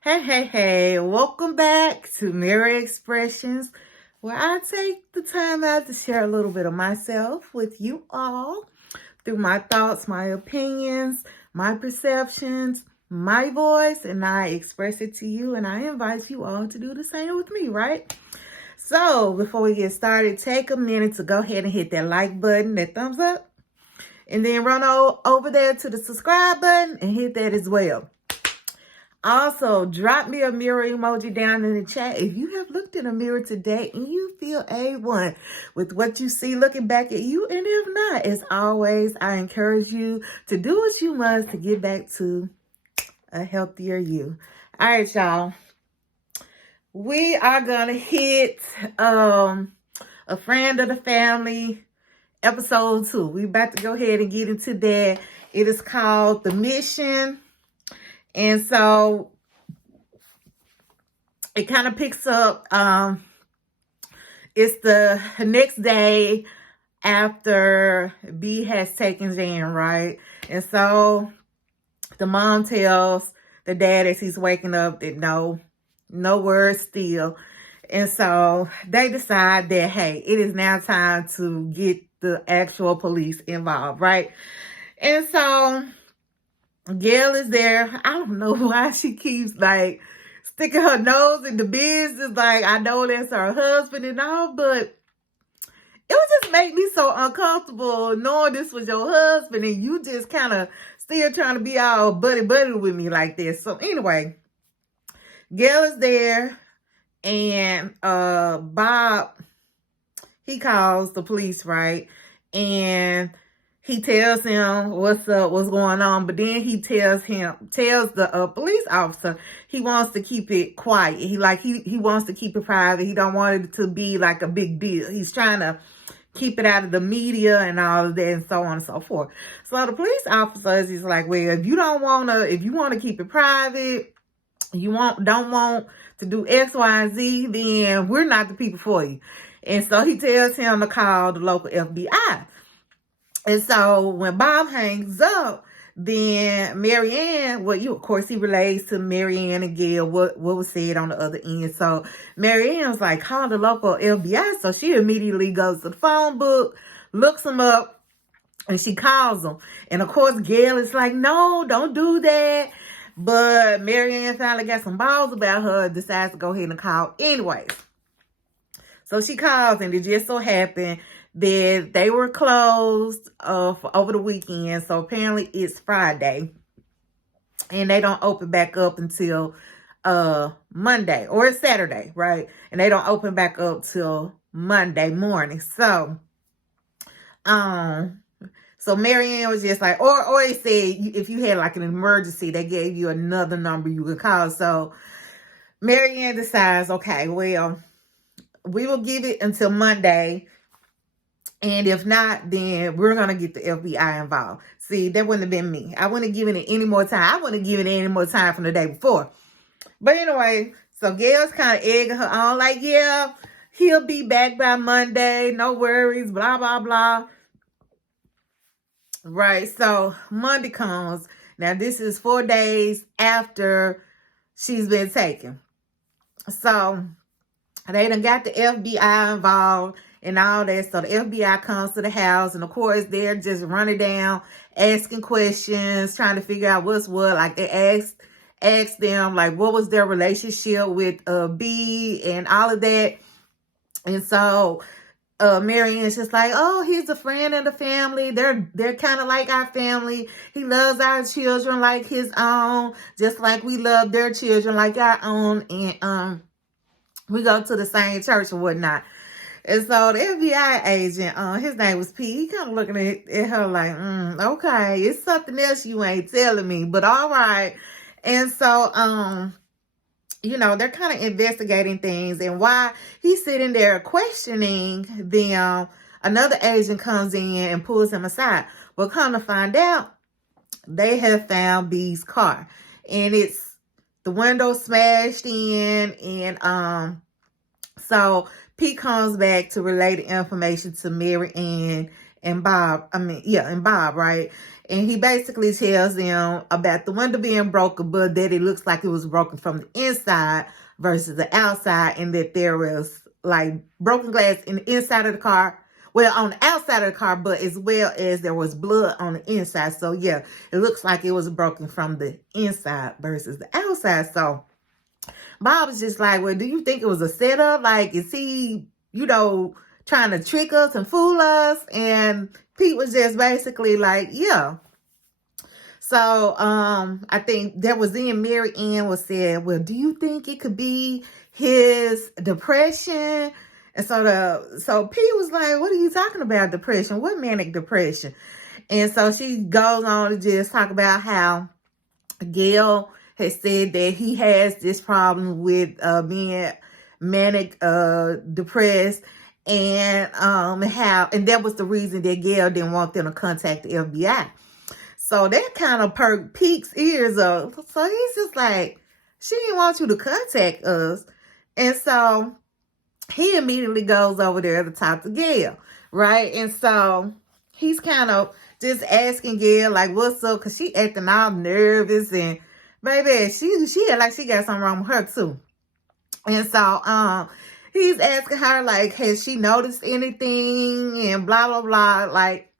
Hey, welcome back to Mirror Expressions, where I take the time out to share a little bit of myself with you all through my thoughts, my opinions, my perceptions, my voice, and I express it to you, and I invite you all to do the same with me, right? So, before we get started, take a minute to go ahead and hit that like button, that thumbs up, and then run over there to the subscribe button and hit that as well. Also, drop me a mirror emoji down in the chat if you have looked in a mirror today and you feel A1 with what you see looking back at you. And if not, as always, I encourage you to do what you must to get back to a healthier you. All right, y'all. We are going to hit a friend of the family, episode 2. We're about to go ahead and get into that. It is called The Mission. And so it kind of picks up, it's the next day after B has taken Jan, right? And so the mom tells the dad as he's waking up that no word still. And so they decide that, hey, it is now time to get the actual police involved, right? And so Gail is there. I don't know why she keeps sticking her nose in the business. I know that's her husband and all, but it would just make me so uncomfortable knowing this was your husband and you just kind of still trying to be all buddy with me like this. So anyway, Gail is there and Bob, he calls the police, right? And he tells him what's up, what's going on, but then he tells the police officer he wants to keep it quiet. He wants to keep it private. He don't want it to be like a big deal. He's trying to keep it out of the media and all of that and so on and so forth. So the police officer is like, well, if you want to keep it private, don't want to do X, Y, and Z, then we're not the people for you. And so he tells him to call the local FBI. And so when Bob hangs up, then Marianne, of course, he relates to Marianne and Gail what was said on the other end. So Marianne was like, call the local FBI. So she immediately goes to the phone book, looks them up, and she calls them. And of course, Gail is like, no, don't do that. But Marianne finally got some balls about her, decides to go ahead and call anyways. So she calls, and it just so happened that they were closed for over the weekend. So apparently it's Friday. And they don't open back up until Monday. Or it's Saturday, right? And they don't open back up till Monday morning. So Marianne was just like, or they said if you had an emergency, they gave you another number you could call. So Marianne decides, okay, well, we will give it until Monday. And if not, then we're going to get the FBI involved. See, that wouldn't have been me. I wouldn't have given it any more time. I wouldn't have given it any more time from the day before. But anyway, so Gail's kind of egging her on yeah, he'll be back by Monday. No worries, blah, blah, blah. Right, so Monday comes. Now, this is 4 days after she's been taken. So they done got the FBI involved and all that. So the FBI comes to the house, and of course they're just running down, asking questions, trying to figure out what's what. They asked them what was their relationship with B and all of that. And so Marianne's just like, oh, he's a friend of the family. They're kind of like our family. He loves our children like his own, just like we love their children like our own. And we go to the same church and whatnot. And so the FBI agent, his name was P. He kind of looking at her like, okay, it's something else you ain't telling me, but all right. And so, they're kind of investigating things, and while he's sitting there questioning them, another agent comes in and pulls him aside. Well, come to find out, they have found B's car, and it's the window smashed in, and so Pete comes back to relay the information to Mary Ann and Bob. And Bob, right? And he basically tells them about the window being broken, but that it looks like it was broken from the inside versus the outside, and that there was like broken glass in the inside of the car. Well, on the outside of the car, but as well as there was blood on the inside. So yeah, it looks like it was broken from the inside versus the outside. So Bob was just like, well, do you think it was a setup? Like, is he, trying to trick us and fool us? And Pete was just basically like, yeah. So I think that was then Mary Ann was said, well, do you think it could be his depression? And so Pete was like, what are you talking about, depression? What manic depression? And so she goes on to just talk about how Gail has said that he has this problem with being manic depressed, and that was the reason that Gail didn't want them to contact the FBI. So that kind of perked Pete's ears up. So he's just like, she didn't want you to contact us. And so he immediately goes over there to talk to Gail, right? And so he's kind of just asking Gail, like, what's up? Because she acting all nervous, and baby, she had like she got something wrong with her too. And so he's asking her, like, has she noticed anything? And blah, blah, blah. Like,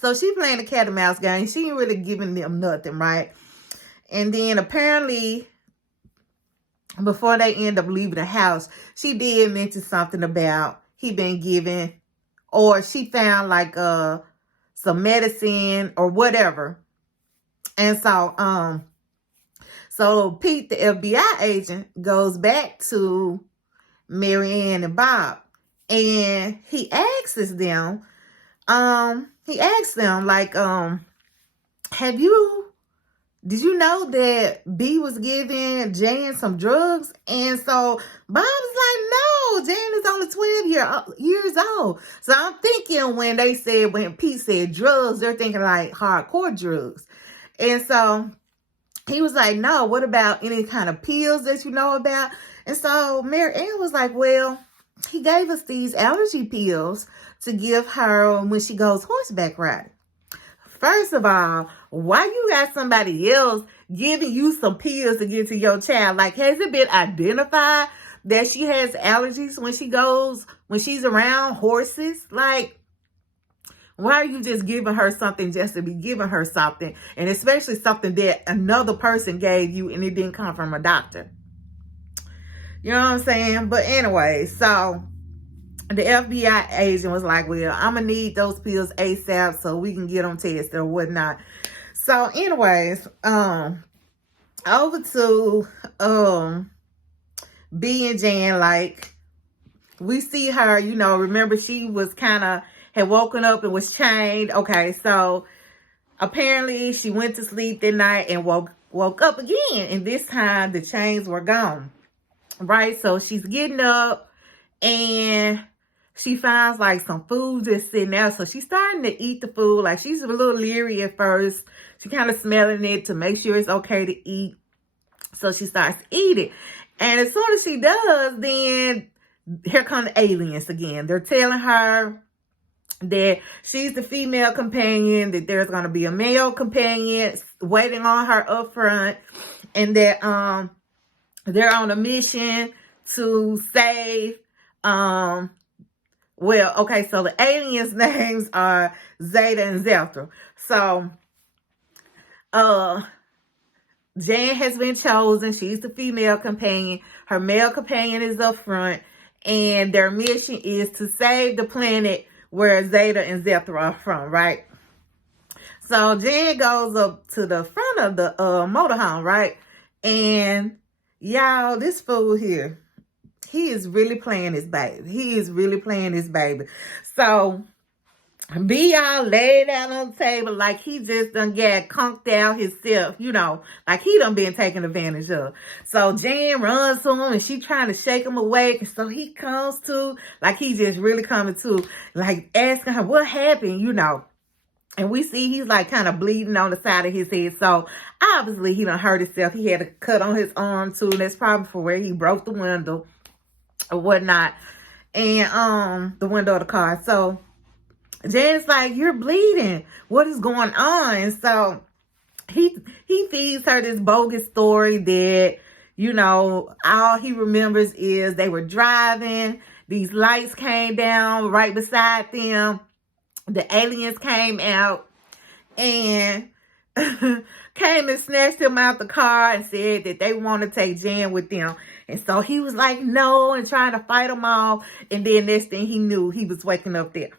so she playing the cat and mouse game. She ain't really giving them nothing, right? And then apparently, before they end up leaving the house, she did mention something about he been given, or she found like some medicine or whatever. And so so Pete, the FBI agent, goes back to Mary Ann and Bob, and he asks them, like, did you know that B was giving Jan some drugs? And so Bob's like, no, Jan is only 12 years old. So I'm thinking when Pete said drugs, they're thinking like hardcore drugs. And so he was like, no, what about any kind of pills that you know about? And so Mary Ann was like, well, he gave us these allergy pills to give her when she goes horseback riding. First of all, why you got somebody else giving you some pills to give to your child? Like, has it been identified that she has allergies when she's around horses? Like, why are you just giving her something just to be giving her something? And especially something that another person gave you and it didn't come from a doctor. You know what I'm saying? But anyway, so the FBI agent was like, well, I'm going to need those pills ASAP so we can get them tested or whatnot. So anyways, over to B and Jan, like, we see her, remember she was had woken up and was chained. Okay, so apparently she went to sleep that night and woke up again. And this time the chains were gone. Right? So she's getting up and she finds like some food just sitting there. So she's starting to eat the food. Like, she's a little leery at first. She kind of smelling it to make sure it's okay to eat. So she starts to eat it. And as soon as she does, then here come the aliens again. They're telling her that she's the female companion, that there's going to be a male companion waiting on her up front, and that they're on a mission to save so the aliens' names are Zeta and Zethra. So Jan has been chosen. She's the female companion. Her male companion is up front, and their mission is to save the planet where Zeta and Zethra are from, right? So Jan goes up to the front of the motorhome, right? And y'all, this fool here, he is really playing his baby. He is really playing his baby. So B all laid down on the table like he just done got conked out himself, like he done been taken advantage of. So Jan runs to him and she trying to shake him awake. And so he comes to, like he just really coming to, like asking her what happened, And we see he's like kind of bleeding on the side of his head. So obviously he done hurt himself. He had a cut on his arm too. And that's probably for where he broke the window or whatnot. And the window of the car. So Jan's like, you're bleeding. What is going on? And so he feeds her this bogus story that, you know, all he remembers is they were driving. These lights came down right beside them. The aliens came out and came and snatched him out the car and said that they want to take Jan with them. And so he was like, no, and trying to fight them off. And then next thing he knew, he was waking up there.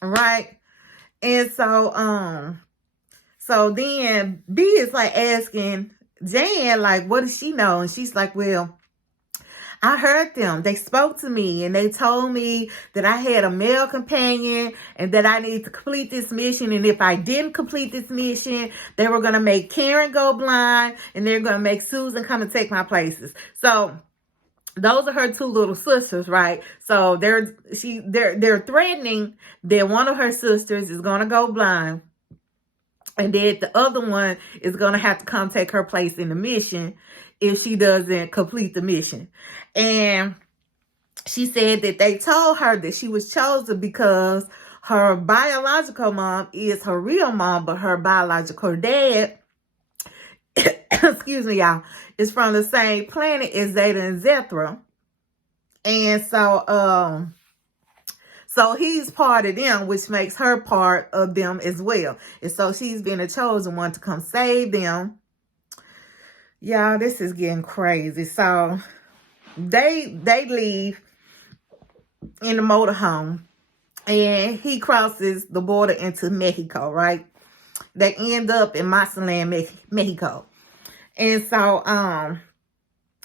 Right? And so, so then B is like asking Jan, like, what does she know? And she's like, well, I heard them. They spoke to me and they told me that I had a male companion and that I need to complete this mission. And if I didn't complete this mission, they were going to make Karen go blind and they're going to make Susan come and take my places. So those are her two little sisters, right? So they're threatening that one of her sisters is going to go blind and that the other one is going to have to come take her place in the mission if she doesn't complete the mission. And she said that they told her that she was chosen because her biological mom is her real mom, but her biological dad, excuse me, y'all, is from the same planet as Zeta and Zethra. And so, so he's part of them, which makes her part of them as well. And so she's been a chosen one to come save them. Y'all, this is getting crazy. So they leave in the motorhome and he crosses the border into Mexico, right? They end up in Mazatlan, Mexico. And so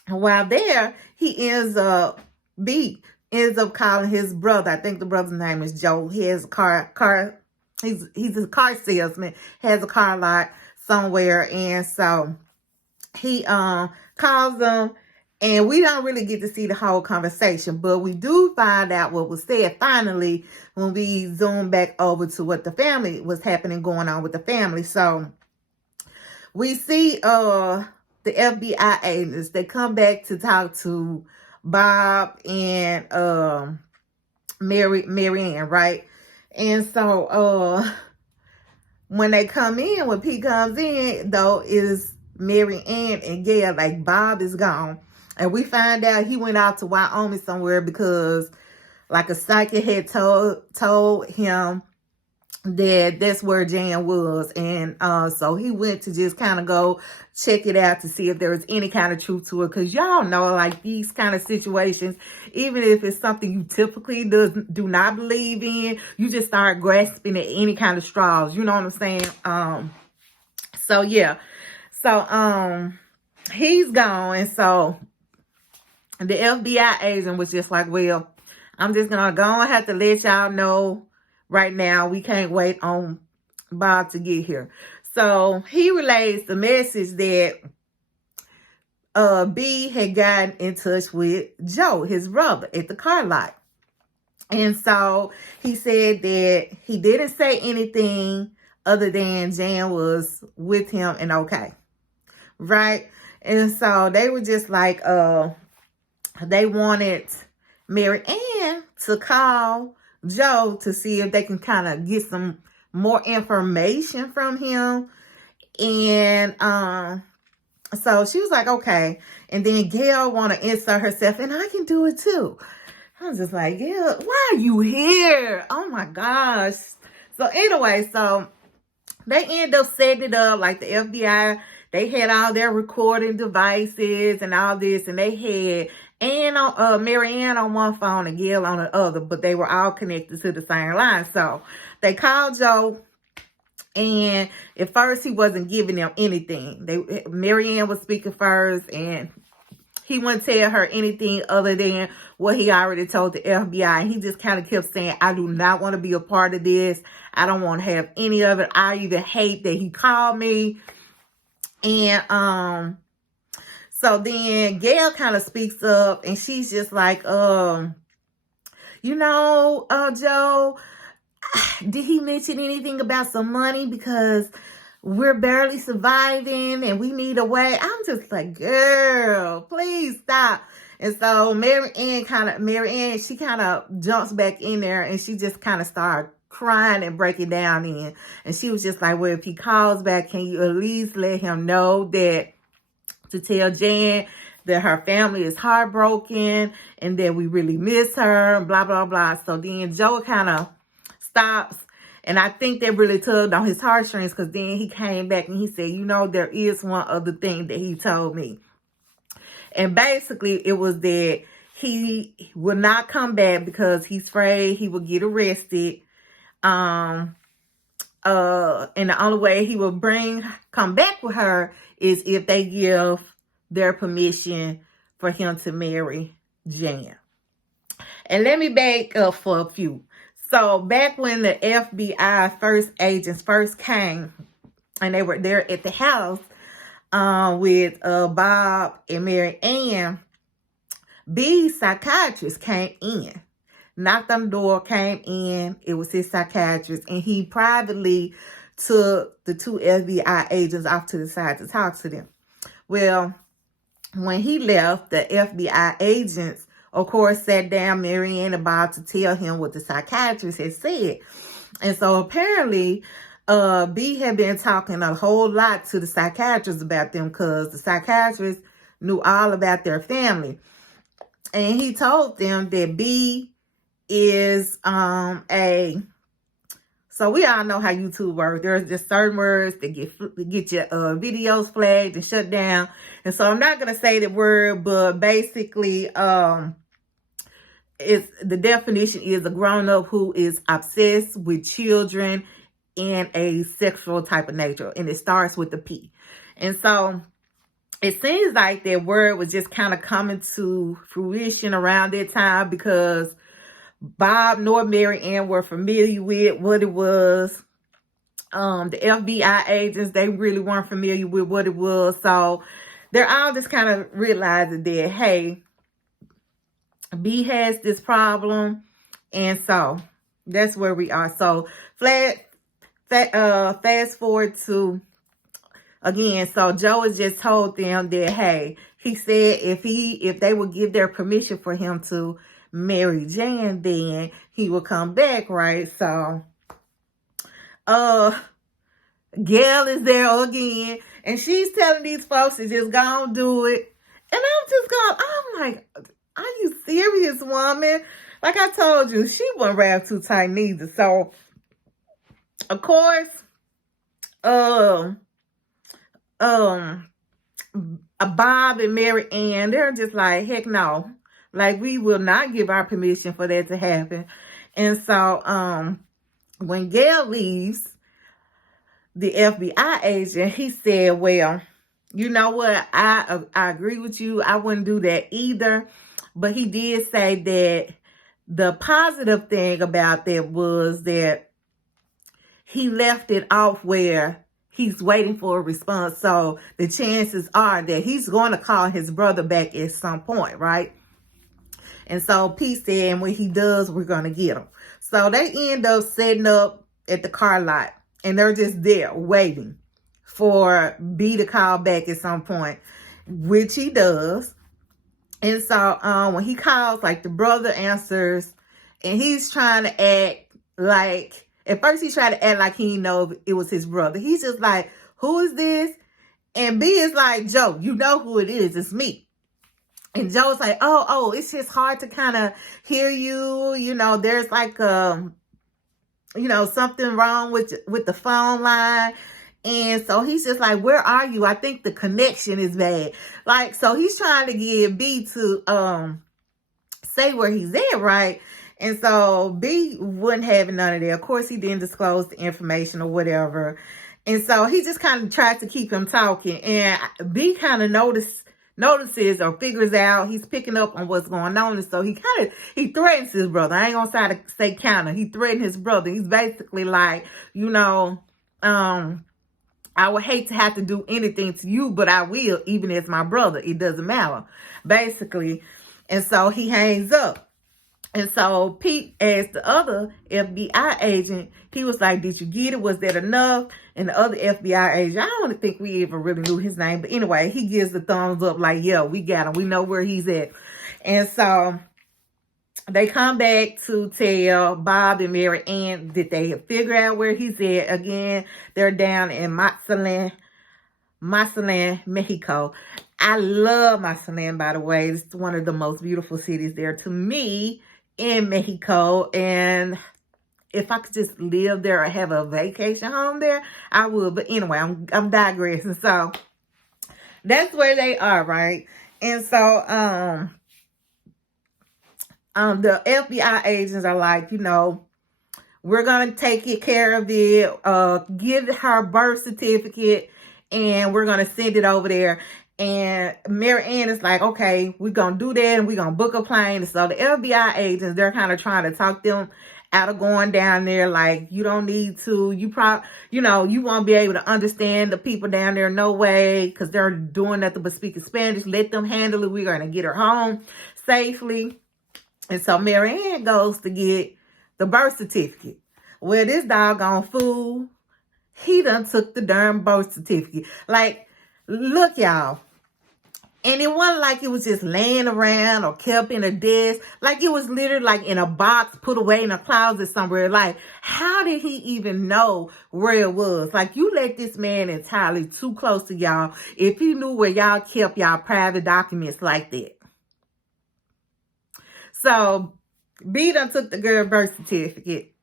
while there, he ends up calling his brother. I think the brother's name is Joe. He has a car. He's a car salesman, has a car lot somewhere. And so he calls them, and we don't really get to see the whole conversation, but we do find out what was said finally when we zoom back over to what the family was happening, going on with the family. So we see the FBI agents. They come back to talk to Bob and Marianne, right? And so when they come in, when Pete comes in, though, is Marianne and Gail, like Bob is gone. And we find out he went out to Wyoming somewhere because like a psychic had told him that that's where Jan was. And so he went to just kind of go check it out to see if there was any kind of truth to it. Because y'all know, like, these kind of situations, even if it's something you typically do not believe in, you just start grasping at any kind of straws. You know what I'm saying? So yeah. So he's gone. And so the FBI agent was just like, well, I'm just gonna go and have to let y'all know right now. We can't wait on Bob to get here. So he relays the message that B had gotten in touch with Joe, his brother, at the car lot. And so he said that he didn't say anything other than Jan was with him and okay. Right? And so they were just like, they wanted Marianne to call Joe to see if they can kind of get some more information from him. And so she was like, okay. And then Gail want to insert herself, and I can do it too. I was just like, Gail, why are you here? Oh my gosh. So anyway, so they end up setting it up like the FBI. They had all their recording devices and all this, and they had Marianne on one phone and Gail on the other, but they were all connected to the same line. So they called Joe, and at first he wasn't giving them anything. Marianne was speaking first, and he wouldn't tell her anything other than what he already told the FBI. And he just kind of kept saying, I do not want to be a part of this. I don't want to have any of it. I even hate that he called me. And so then Gail kind of speaks up, and she's just like, you know, Joe, did he mention anything about some money? Because we're barely surviving and we need a way. I'm just like, girl, please stop. And so Marianne, she kind of jumps back in there, and she just kind of started crying and breaking down in. And she was just like, well, if he calls back, can you at least let him know that, to tell Jan that her family is heartbroken and that we really miss her and blah, blah, blah. So then Joe kind of stops. And I think that really tugged on his heartstrings, because then he came back and he said, you know, there is one other thing that he told me. And basically it was that he will not come back because he's afraid he will get arrested. And the only way he will come back with her is if they give their permission for him to marry Jan. And let me back up for a few. So back when the FBI first agents first came, and they were there at the house with Bob and Mary Ann, B's psychiatrist came in, knocked on the door, came in. It was his psychiatrist, and he privately took the two FBI agents off to the side to talk to them. Well, when he left, the FBI agents, of course, sat down Mary Ann and Bob to tell him what the psychiatrist had said. And so apparently, B had been talking a whole lot to the psychiatrist about them, because the psychiatrist knew all about their family. And he told them that B is so we all know how YouTube works. There's just certain words that get your videos flagged and shut down. And so I'm not going to say the word, but basically it's the definition is a grown-up who is obsessed with children in a sexual type of nature, and it starts with the P. And so it seems like that word was just kind of coming to fruition around that time, because Bob nor Mary Ann were familiar with what it was. The FBI agents, they really weren't familiar with what it was. So they're all just kind of realizing that, hey, B has this problem. And so that's where we are. So fast forward to, again, so Joe has just told them that, hey, he said if they would give their permission for him to marry Jan, then he will come back, right? So Gail is there again, and she's telling these folks to just go and do it. And I'm like, are you serious, woman? Like I told you, she wasn't wrapped too tight neither. So of course, Bob and Mary Ann, they're just like, heck no. Like, we will not give our permission for that to happen. And so when Gail leaves, the FBI agent, he said, well, you know what? I agree with you. I wouldn't do that either. But he did say that the positive thing about that was that he left it off where he's waiting for a response. So the chances are that he's going to call his brother back at some point, right? And so Pete said, when he does, we're going to get him. So they end up setting up at the car lot, and they're just there waiting for B to call back at some point, which he does. And so when he calls, like, the brother answers, and he's trying to act like, at first he tried to act like he didn't know it was his brother. He's just like, who is this? And B is like, Joe, you know who it is. It's me. And Joe's like, oh, it's just hard to kind of hear you. You know, there's like, something wrong with the phone line. And so he's just like, where are you? I think the connection is bad. Like, so he's trying to get B to say where he's at, right? And so B wouldn't have none of that. Of course, he didn't disclose the information or whatever. And so he just kind of tries to keep him talking. And B kind of notices or figures out, he's picking up on what's going on. And so he threatens his brother. I ain't gonna try to say counter. He threatened his brother. He's basically like, I would hate to have to do anything to you, but I will, even as my brother. It doesn't matter, basically. And so he hangs up. And so Pete asked the other FBI agent, he was like, did you get it? Was that enough? And the other FBI agent, I don't think we even really knew his name. But anyway, he gives the thumbs up like, yeah, we got him. We know where he's at. And so they come back to tell Bob and Mary Ann that they have figured out where he's at. Again, they're down in Mazatlan, Mexico. I love Mazatlan, by the way. It's one of the most beautiful cities there to me in Mexico. And if I could just live there or have a vacation home there, I would. But anyway, I'm digressing. So that's where they are, right? And so the FBI agents are like, we're gonna take care of it. Give her birth certificate, and we're gonna send it over there. And Mary Ann is like, okay, we're gonna do that, and we're gonna book a plane. So the FBI agents, they're kind of trying to talk them out of going down there. Like, you don't need to. You you won't be able to understand the people down there, no way, because they're doing nothing but speaking Spanish. Let them handle it. We're gonna get her home safely. And so Mary Ann goes to get the birth certificate. Well, this doggone fool, he done took the darn birth certificate. Like, look, y'all. And it wasn't like it was just laying around or kept in a desk. Like, it was literally like in a box put away in a closet somewhere. Like, how did he even know where it was? Like, you let this man entirely too close to y'all if he knew where y'all kept y'all private documents like that. So, B done took the girl birth certificate.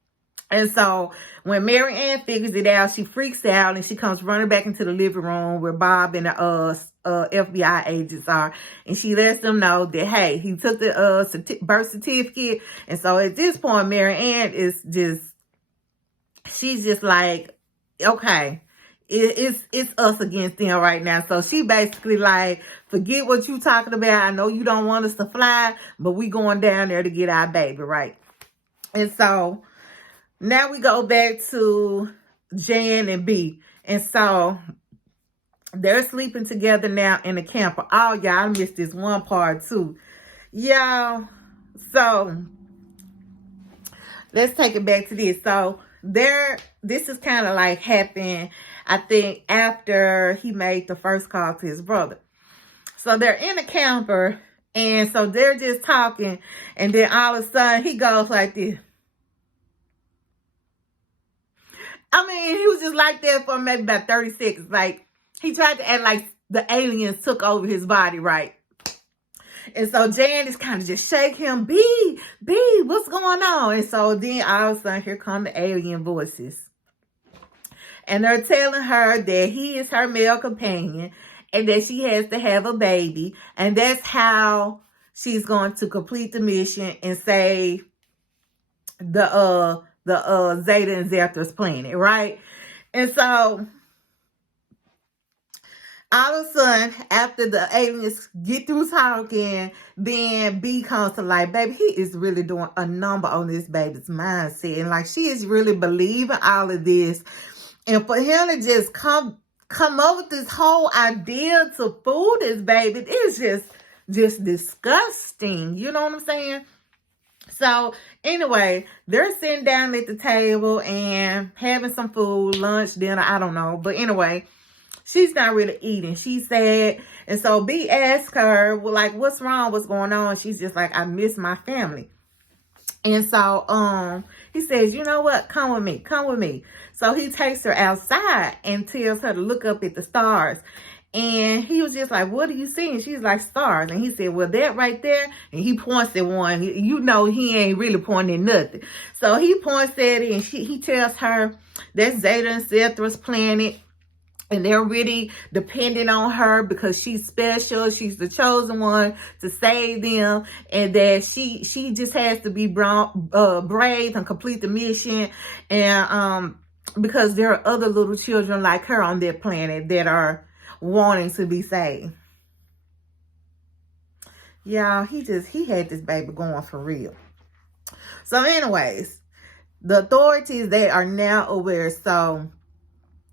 And so when Mary Ann figures it out, she freaks out and she comes running back into the living room where Bob and the FBI agents are. And she lets them know that, hey, he took the birth certificate. And so at this point, Mary Ann she's just like, okay, it's us against them right now. So she basically like, forget what you talking about. I know you don't want us to fly, but we going down there to get our baby, right? And so now we go back to Jan and B. And so they're sleeping together now in the camper. Oh, y'all, I missed this one part too. Y'all, so let's take it back to this. So this is kind of like happened, I think, after he made the first call to his brother. So they're in the camper, and so they're just talking, and then all of a sudden he goes like this. I mean, he was just like that for maybe about 30 seconds. Like, he tried to act like the aliens took over his body, right? And so Jan is kind of just shake him, B, what's going on? And so then all of a sudden, here come the alien voices. And they're telling her that he is her male companion and that she has to have a baby. And that's how she's going to complete the mission and save the Zeta and Zethra's planet, right? And so all of a sudden, after the aliens get through talking, then B comes to like, baby, he is really doing a number on this baby's mindset. And like, she is really believing all of this. And for him to just come up with this whole idea to fool this baby, it's just disgusting. You know what I'm saying? So anyway, they're sitting down at the table and having some food, lunch, dinner, I don't know. But anyway, she's not really eating. She's sad. And so B asks her, well, like, what's wrong? What's going on? She's just like, I miss my family. And so he says, you know what? Come with me. Come with me. So he takes her outside and tells her to look up at the stars. And he was just like, what are you seeing? She's like, stars. And he said, well, that right there. And he points at one. You know, he ain't really pointing at nothing. So he points at it and he tells her that's Zeta and Zethra's planet. And they're really depending on her because she's special. She's the chosen one to save them. And that she just has to be brave and complete the mission. And because there are other little children like her on their planet that are wanting to be saved. Y'all, he had this baby going for real. So anyways, the authorities, they are now aware. So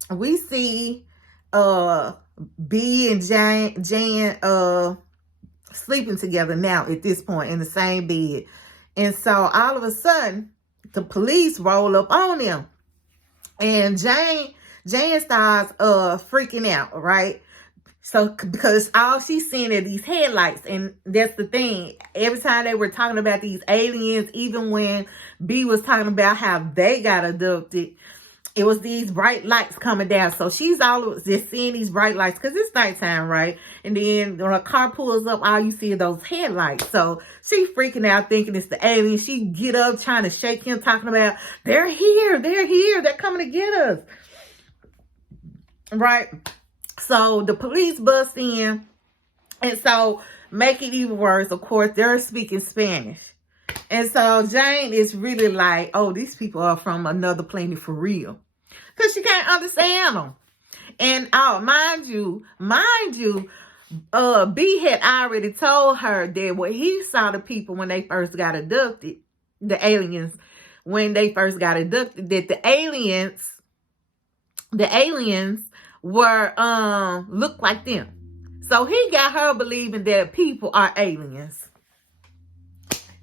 we see B and Jan sleeping together now at this point in the same bed. And so all of a sudden, the police roll up on them. And Jan starts freaking out, right? So, because all she's seeing are these headlights. And that's the thing. Every time they were talking about these aliens, even when B was talking about how they got abducted, it was these bright lights coming down. So she's always just seeing these bright lights because it's nighttime, right? And then when a car pulls up, all you see are those headlights. So she's freaking out thinking it's the alien. She get up trying to shake him, talking about, they're here, they're coming to get us. Right? So the police bust in. And so make it even worse, of course, they're speaking Spanish. And so Jane is really like, oh, these people are from another planet for real. Because she can't understand them. And mind you, B had already told her that when he saw the people when they first got abducted, the aliens, when they first got abducted, that the aliens were looked like them. So he got her believing that people are aliens.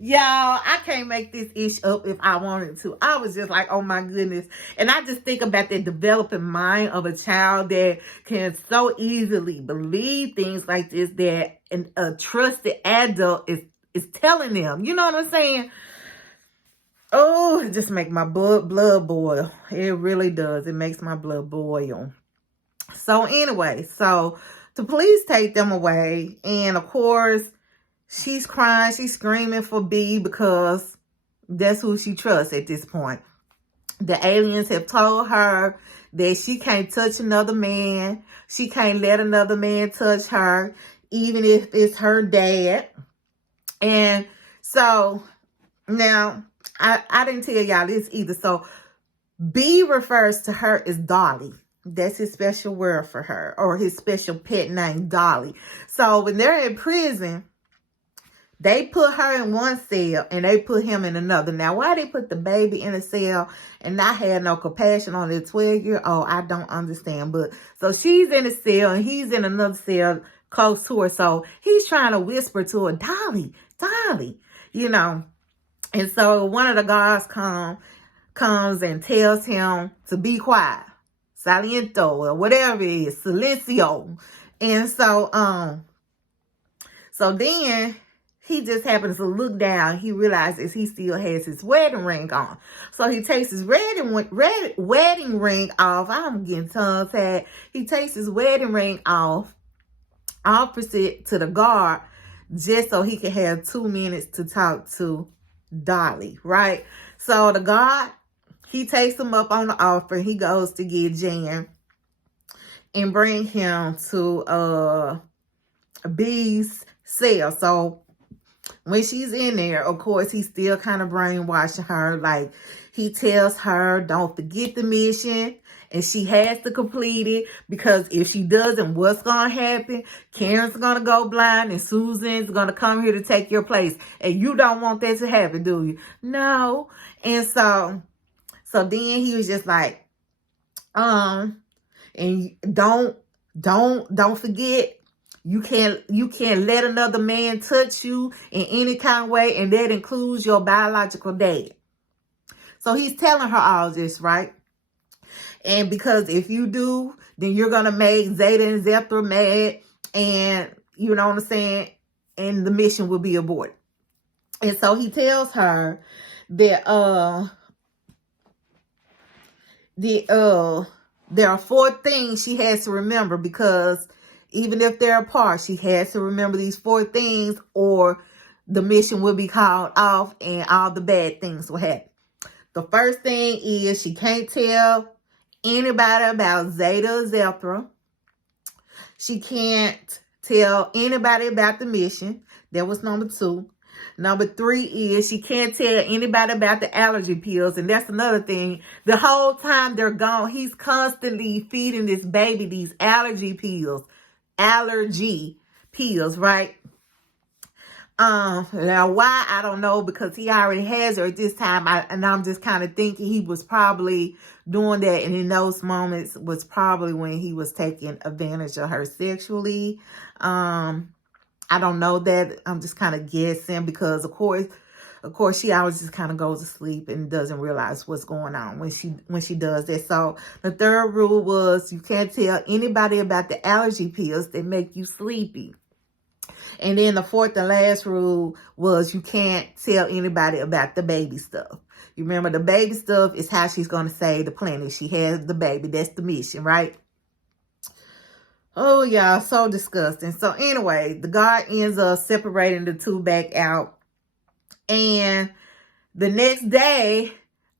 Y'all, I can't make this ish up if I wanted to. I was just like, oh my goodness. And I just think about the developing mind of a child that can so easily believe things like this, that a trusted adult is telling them. You know what I'm saying? Oh, it just makes my blood boil. It really does. It makes my blood boil. So anyway, so the police take them away. And of course, she's crying, she's screaming for B because that's who she trusts at this point. The aliens have told her that she can't touch another man. She can't let another man touch her, even if it's her dad. And so, now, I didn't tell y'all this either. So, B refers to her as Dolly. That's his special word for her, or his special pet name, Dolly. So, when they're in prison, they put her in one cell and they put him in another. Now, why they put the baby in a cell and not have no compassion on the 12-year-old, I don't understand. But so she's in a cell and he's in another cell close to her. So he's trying to whisper to her, Dolly, you know. And so one of the guards comes and tells him to be quiet. Saliento or whatever it is, silencio. And so then he just happens to look down. He realizes he still has his wedding ring on. So he takes his wedding ring off. I'm getting tongue-tied. He takes his wedding ring off, offers it to the guard, just so he can have 2 minutes to talk to Dolly, right? So the guard, he takes him up on the offer. He goes to get Jan and bring him to B's cell. So when she's in there, of course, he's still kind of brainwashing her. Like, he tells her, don't forget the mission. And she has to complete it, because if she doesn't, what's going to happen? Karen's going to go blind and Susan's going to come here to take your place. And you don't want that to happen, do you? No. And so then he was just like, and don't forget, you can't let another man touch you in any kind of way, and that includes your biological dad. So he's telling her all this, right? And because if you do, then you're going to make Zeta and Zethra mad, and you know what I'm saying? And the mission will be aborted. And so he tells her that there are 4 things she has to remember, because even if they're apart, she has to remember these 4 things, or the mission will be called off and all the bad things will happen. The first thing is she can't tell anybody about Zeta or Zethra. She can't tell anybody about the mission. That was number 2. Number 3 is she can't tell anybody about the allergy pills. And that's another thing. The whole time they're gone, he's constantly feeding this baby these allergy pills. Right? Now why, I don't know, because he already has her at this time. And I'm just kind of thinking he was probably doing that, and in those moments was probably when he was taking advantage of her sexually. I don't know that. I'm just kind of guessing, because of course of course, she always just kind of goes to sleep and doesn't realize what's going on when she does that. So the third rule was you can't tell anybody about the allergy pills that make you sleepy. And then the fourth and last rule was you can't tell anybody about the baby stuff. You remember, the baby stuff is how she's going to save the planet. She has the baby. That's the mission, right? Oh, y'all, so disgusting. So anyway, the guard ends up separating the two back out. And the next day,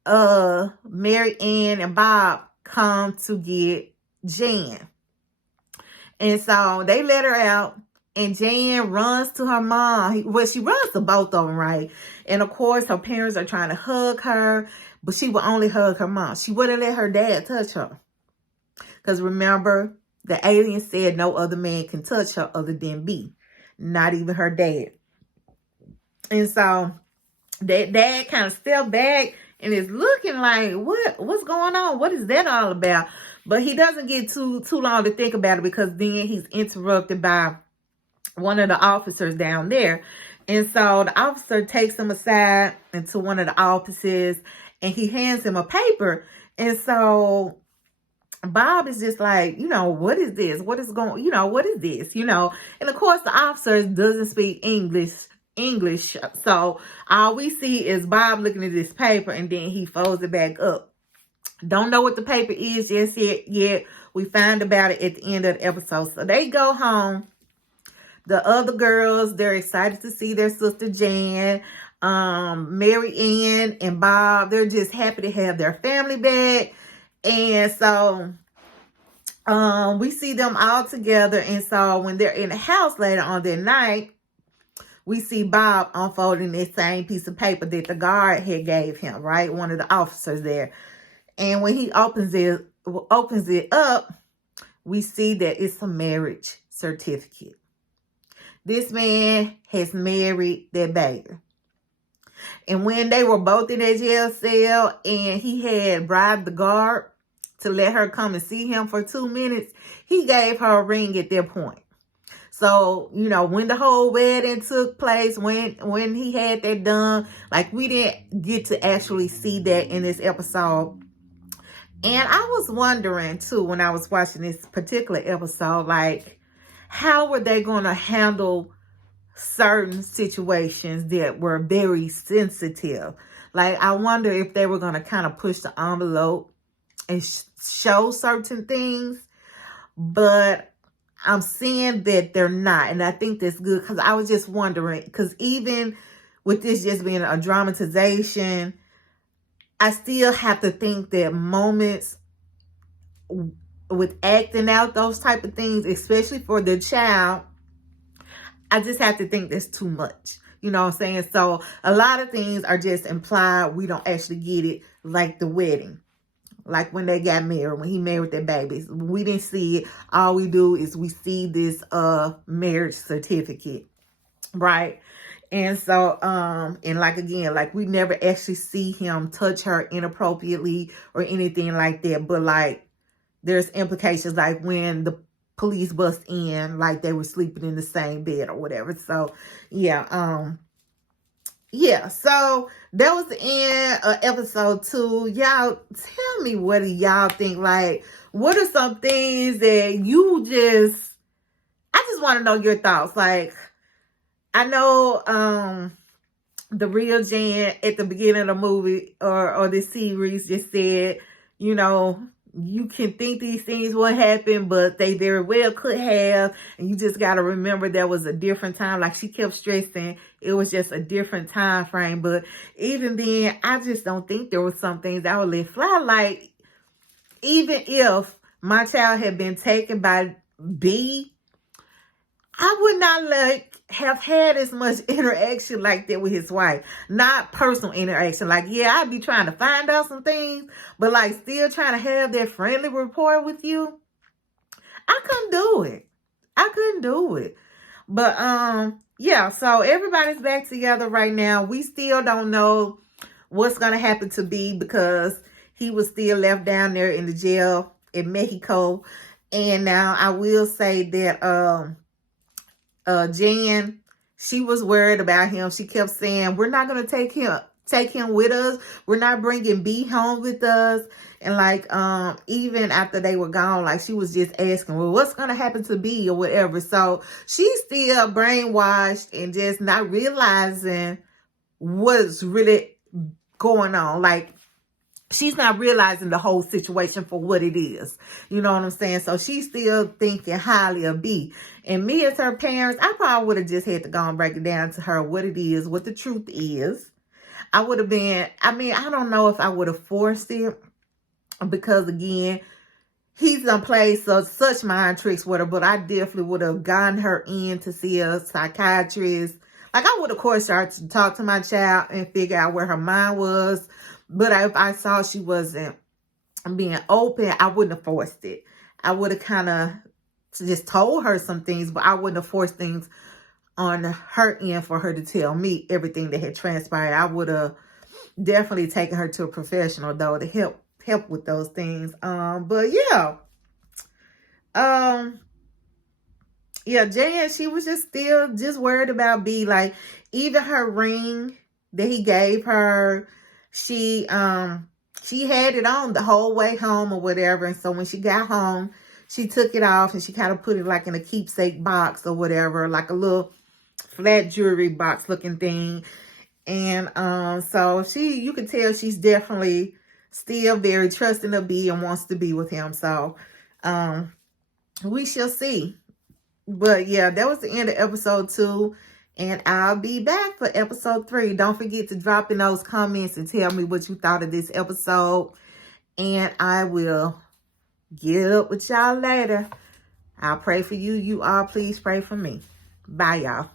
Mary Ann and Bob come to get Jan. And so they let her out. And Jan runs to her mom. Well, she runs to both of them, right? And of course, her parents are trying to hug her. But she would only hug her mom. She wouldn't let her dad touch her. Because remember, the alien said no other man can touch her other than B. Not even her dad. And so that dad kind of stepped back and is looking like, what's going on? What is that all about? But he doesn't get too long to think about it, because then he's interrupted by one of the officers down there. And so the officer takes him aside into one of the offices and he hands him a paper. And so Bob is just like, what is this? What is going, what is this? And of course the officer doesn't speak English. So all we see is Bob looking at this paper, and then he folds it back up. Don't know what the paper is just yet. We find about it at the end of the episode. So they go home. The other girls, they're excited to see their sister Jan. Mary Ann and Bob, they're just happy to have their family back. And so we see them all together. And so when they're in the house later on that night, we see Bob unfolding that same piece of paper that the guard had gave him, right? One of the officers there. And when he opens it up, we see that it's a marriage certificate. This man has married that baby. And when they were both in that jail cell and he had bribed the guard to let her come and see him for 2 minutes, he gave her a ring at that point. So, when the whole wedding took place, when he had that done, like, we didn't get to actually see that in this episode. And I was wondering, too, when I was watching this particular episode, like, how were they going to handle certain situations that were very sensitive? Like, I wonder if they were going to kind of push the envelope and show certain things. But I'm seeing that they're not. And I think that's good, because I was just wondering, because even with this just being a dramatization, I still have to think that moments with acting out those type of things, especially for the child, I just have to think that's too much. You know what I'm saying? So a lot of things are just implied. We don't actually get it, like the wedding. Like when they got married, when he married their babies. We didn't see it. All we do is we see this marriage certificate. Right? And so, and like, again, like, we never actually see him touch her inappropriately or anything like that. But like, there's implications, like when the police bust in, like they were sleeping in the same bed or whatever. So yeah, so that was the end of episode 2. Y'all tell me, what do y'all think? Like, what are some things that I just want to know your thoughts. Like, I know the real Jan at the beginning of the movie or the series just said, you can think these things will happen, but they very well could have. And you just got to remember there was a different time. Like, she kept stressing, it was just a different time frame. But even then, I just don't think there was some things I would let fly. Like, even if my child had been taken by B, I would not have had as much interaction like that with his wife. Not personal interaction. Like, yeah, I'd be trying to find out some things, but like still trying to have that friendly rapport with you. I couldn't do it. But yeah, so everybody's back together right now. We still don't know what's gonna happen to B, because he was still left down there in the jail in Mexico. And now I will say that Jan, she was worried about him. She kept saying, we're not going to take him with us. We're not bringing B home with us. And like, even after they were gone, like she was just asking, well, what's going to happen to B or whatever. So she's still brainwashed and just not realizing what's really going on. Like, she's not realizing the whole situation for what it is. You know what I'm saying? So she's still thinking highly of B. And me as her parents, I probably would have just had to go and break it down to her what it is, what the truth is. I would have been, I mean, I don't know if I would have forced it, because again, he's done played such mind tricks with her, but I definitely would have gotten her in to see a psychiatrist. Like, I would, of course, start to talk to my child and figure out where her mind was. But if I saw she wasn't being open, I wouldn't have forced it. I would have kind of just told her some things, but I wouldn't have forced things on her end for her to tell me everything that had transpired. I would have definitely taken her to a professional, though, to help with those things. But yeah. Yeah, Jan, she was just still just worried about B. Like, even her ring that he gave her, she had it on the whole way home or whatever. And so when she got home, she took it off and she kind of put it like in a keepsake box or whatever, like a little flat jewelry box looking thing. And so you can tell she's definitely still very trusting of B and wants to be with him. So we shall see. But yeah, that was the end of episode 2. And I'll be back for episode 3. Don't forget to drop in those comments and tell me what you thought of this episode. And I will get up with y'all later. I'll pray for you. You all please pray for me. Bye, y'all.